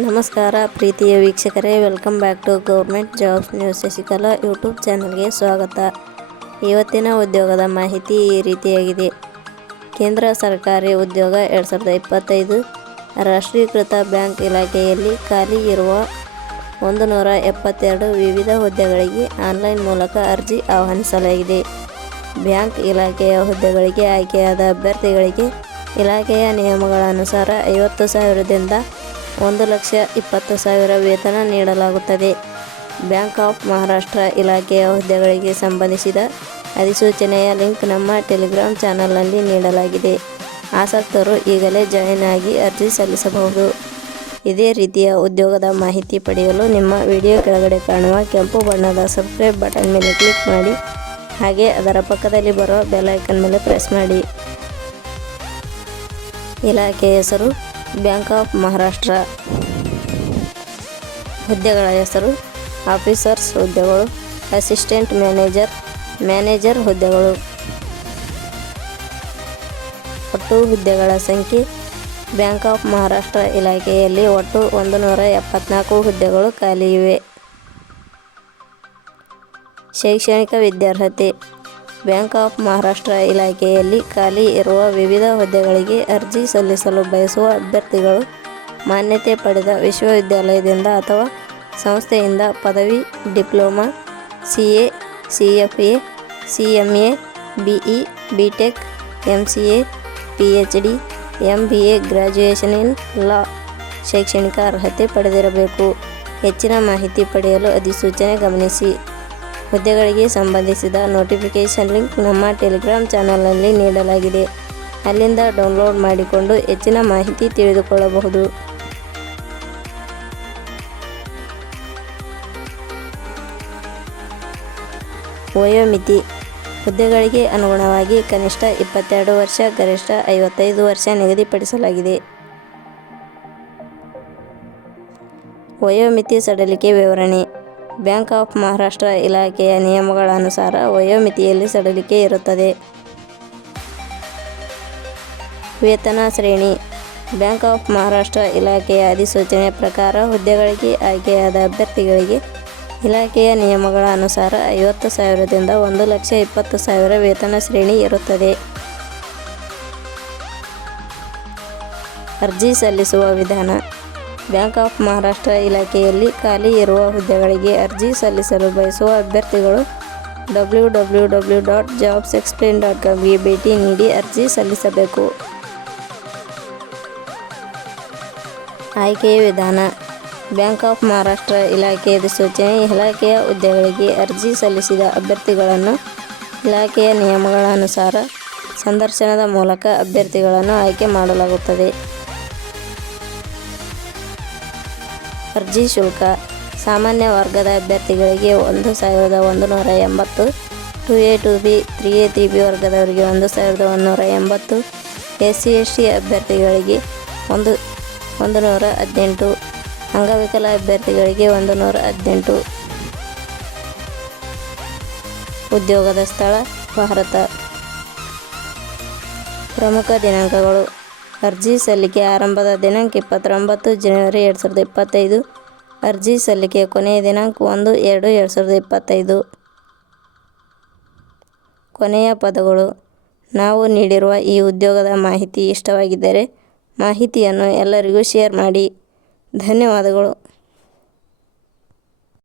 ನಮಸ್ಕಾರ ಪ್ರೀತಿಯ ವೀಕ್ಷಕರೇ, welcome back to government jobs news Shashikala YouTube ಚಾನಲ್ಗೆ ಸ್ವಾಗತ. ಇವತ್ತಿನ ಉದ್ಯೋಗದ ಮಾಹಿತಿ ಈ ರೀತಿಯಾಗಿದೆ. ಕೇಂದ್ರ ಸರ್ಕಾರಿ ಉದ್ಯೋಗ 2025 ರಾಷ್ಟ್ರೀಕೃತ ಬ್ಯಾಂಕ್ ಇಲಾಖೆಯಲ್ಲಿ ಖಾಲಿ ಇರುವ 172 ವಿವಿಧ ಹುದ್ದೆಗಳಿಗೆ ಆನ್ಲೈನ್ ಮೂಲಕ ಅರ್ಜಿ ಆಹ್ವಾನಿಸಲಾಗಿದೆ. ಬ್ಯಾಂಕ್ ಇಲಾಖೆಯ ಹುದ್ದೆಗಳಿಗೆ ಆಯ್ಕೆಯಾದ ಅಭ್ಯರ್ಥಿಗಳಿಗೆ ಇಲಾಖೆಯ ನಿಯಮಗಳ ಅನುಸಾರ 50,000ದಿಂದ 1,20,000 ವೇತನ ನೀಡಲಾಗುತ್ತದೆ. ಬ್ಯಾಂಕ್ ಆಫ್ ಮಹಾರಾಷ್ಟ್ರ ಇಲಾಖೆಯ ಹುದ್ದೆಗಳಿಗೆ ಸಂಬಂಧಿಸಿದ ಅಧಿಸೂಚನೆಯ ಲಿಂಕ್ ನಮ್ಮ ಟೆಲಿಗ್ರಾಮ್ ಚಾನಲ್ನಲ್ಲಿ ನೀಡಲಾಗಿದೆ. ಆಸಕ್ತರು ಈಗಲೇ ಜಾಯಿನ್ ಆಗಿ ಅರ್ಜಿ ಸಲ್ಲಿಸಬಹುದು. ಇದೇ ರೀತಿಯ ಉದ್ಯೋಗದ ಮಾಹಿತಿ ಪಡೆಯಲು ನಿಮ್ಮ ವಿಡಿಯೋ ಕೆಳಗಡೆ ಕಾಣುವ ಕೆಂಪು ಬಣ್ಣದ ಸಬ್ಸ್ಕ್ರೈಬ್ ಬಟನ್ ಮೇಲೆ ಕ್ಲಿಕ್ ಮಾಡಿ, ಹಾಗೆ ಅದರ ಪಕ್ಕದಲ್ಲಿ ಬರುವ ಬೆಲ್ ಐಕನ್ ಮೇಲೆ ಪ್ರೆಸ್ ಮಾಡಿ. ಇಲಾಖೆ ಹೆಸರು ಬ್ಯಾಂಕ್ ಆಫ್ ಮಹಾರಾಷ್ಟ್ರ. ಹುದ್ದೆಗಳ ಹೆಸರು ಆಫೀಸರ್ಸ್ ಹುದ್ದೆಗಳು, ಅಸಿಸ್ಟೆಂಟ್ ಮ್ಯಾನೇಜರ್ ಹುದ್ದೆಗಳು. ಒಟ್ಟು ಹುದ್ದೆಗಳ ಸಂಖ್ಯೆ ಬ್ಯಾಂಕ್ ಆಫ್ ಮಹಾರಾಷ್ಟ್ರ ಇಲಾಖೆಯಲ್ಲಿ ಒಟ್ಟು 174 ಹುದ್ದೆಗಳು ಖಾಲಿ ಇವೆ. ಶೈಕ್ಷಣಿಕ ವಿದ್ಯಾರ್ಹತೆ ಬ್ಯಾಂಕ್ ಆಫ್ ಮಹಾರಾಷ್ಟ್ರ ಇಲಾಖೆಯಲ್ಲಿ ಖಾಲಿ ಇರುವ ವಿವಿಧ ಹುದ್ದೆಗಳಿಗೆ ಅರ್ಜಿ ಸಲ್ಲಿಸಲು ಬಯಸುವ ಅಭ್ಯರ್ಥಿಗಳು ಮಾನ್ಯತೆ ಪಡೆದ ವಿಶ್ವವಿದ್ಯಾಲಯದಿಂದ ಅಥವಾ ಸಂಸ್ಥೆಯಿಂದ ಪದವಿ, diploma, CA, CFA, CMA, BE, BTech, MCA, PhD, MBA graduation in law ಶೈಕ್ಷಣಿಕ ಅರ್ಹತೆ ಪಡೆದಿರಬೇಕು. ಹೆಚ್ಚಿನ ಮಾಹಿತಿ ಪಡೆಯಲು ಅಧಿಸೂಚನೆ ಗಮನಿಸಿ. ಹುದ್ದೆಗಳಿಗೆ ಸಂಬಂಧಿಸಿದ ನೋಟಿಫಿಕೇಷನ್ ಲಿಂಕ್ ನಮ್ಮ ಟೆಲಿಗ್ರಾಮ್ ಚಾನಲ್ನಲ್ಲಿ ನೀಡಲಾಗಿದೆ. ಅಲ್ಲಿಂದ ಡೌನ್ಲೋಡ್ ಮಾಡಿಕೊಂಡು ಹೆಚ್ಚಿನ ಮಾಹಿತಿ ತಿಳಿದುಕೊಳ್ಳಬಹುದು. ವಯೋಮಿತಿ ಹುದ್ದೆಗಳಿಗೆ ಅನುಗುಣವಾಗಿ ಕನಿಷ್ಠ 22 ವರ್ಷ, ಗರಿಷ್ಠ 55 ವರ್ಷ ನಿಗದಿಪಡಿಸಲಾಗಿದೆ. ವಯೋಮಿತಿ ಸಡಿಲಿಕೆ ವಿವರಣೆ ಬ್ಯಾಂಕ್ ಆಫ್ ಮಹಾರಾಷ್ಟ್ರ ಇಲಾಖೆಯ ನಿಯಮಗಳ ಅನುಸಾರ ವಯೋಮಿತಿಯಲ್ಲಿ ಸಡಿಲಿಕೆ ಇರುತ್ತದೆ. ವೇತನ ಶ್ರೇಣಿ ಬ್ಯಾಂಕ್ ಆಫ್ ಮಹಾರಾಷ್ಟ್ರ ಇಲಾಖೆಯ ಅಧಿಸೂಚನೆ ಪ್ರಕಾರ ಹುದ್ದೆಗಳಿಗೆ ಆಯ್ಕೆಯಾದ ಅಭ್ಯರ್ಥಿಗಳಿಗೆ ಇಲಾಖೆಯ ನಿಯಮಗಳ ಅನುಸಾರ 50,000ದಿಂದ 1,20,000 ವೇತನ ಶ್ರೇಣಿ ಇರುತ್ತದೆ. ಅರ್ಜಿ ಸಲ್ಲಿಸುವ ವಿಧಾನ ಬ್ಯಾಂಕ್ ಆಫ್ ಮಹಾರಾಷ್ಟ್ರ ಇಲಾಖೆಯಲ್ಲಿ ಖಾಲಿ ಇರುವ ಹುದ್ದೆಗಳಿಗೆ ಅರ್ಜಿ ಸಲ್ಲಿಸಲು ಬಯಸುವ ಅಭ್ಯರ್ಥಿಗಳು www.jobsexplain.comಗೆ ಭೇಟಿ ನೀಡಿ ಅರ್ಜಿ ಸಲ್ಲಿಸಬೇಕು. ಆಯ್ಕೆಯ ವಿಧಾನ ಬ್ಯಾಂಕ್ ಆಫ್ ಮಹಾರಾಷ್ಟ್ರ ಇಲಾಖೆ ಅಧಿಸೂಚನೆ ಇಲಾಖೆಯ ಹುದ್ದೆಗಳಿಗೆ ಅರ್ಜಿ ಸಲ್ಲಿಸಿದ ಅಭ್ಯರ್ಥಿಗಳನ್ನು ಇಲಾಖೆಯ ನಿಯಮಗಳ ಅನುಸಾರ ಸಂದರ್ಶನದ ಮೂಲಕ ಅಭ್ಯರ್ಥಿಗಳನ್ನು ಆಯ್ಕೆ ಮಾಡಲಾಗುತ್ತದೆ. ಅರ್ಜಿ ಶುಲ್ಕ ಸಾಮಾನ್ಯ ವರ್ಗದ ಅಭ್ಯರ್ಥಿಗಳಿಗೆ 1,180, 2A 2B 3A 3B ವರ್ಗದವರಿಗೆ 1,180, SC ST ಅಭ್ಯರ್ಥಿಗಳಿಗೆ 118, ಅಂಗವಿಕಲ ಅಭ್ಯರ್ಥಿಗಳಿಗೆ 118. ಉದ್ಯೋಗದ ಸ್ಥಳ ಭಾರತ. ಪ್ರಮುಖ ದಿನಾಂಕಗಳು ಅರ್ಜಿ ಸಲ್ಲಿಕೆ ಆರಂಭದ ದಿನಾಂಕ 29 ಜನವರಿ 2025. ಅರ್ಜಿ ಸಲ್ಲಿಕೆ ಕೊನೆಯ ದಿನಾಂಕ 1/2/2025. ಕೊನೆಯ ಪದಗಳು ನಾವು ನೀಡಿರುವ ಈ ಉದ್ಯೋಗದ ಮಾಹಿತಿ ಇಷ್ಟವಾಗಿದ್ದರೆ ಮಾಹಿತಿಯನ್ನು ಎಲ್ಲರಿಗೂ ಶೇರ್ ಮಾಡಿ. ಧನ್ಯವಾದಗಳು.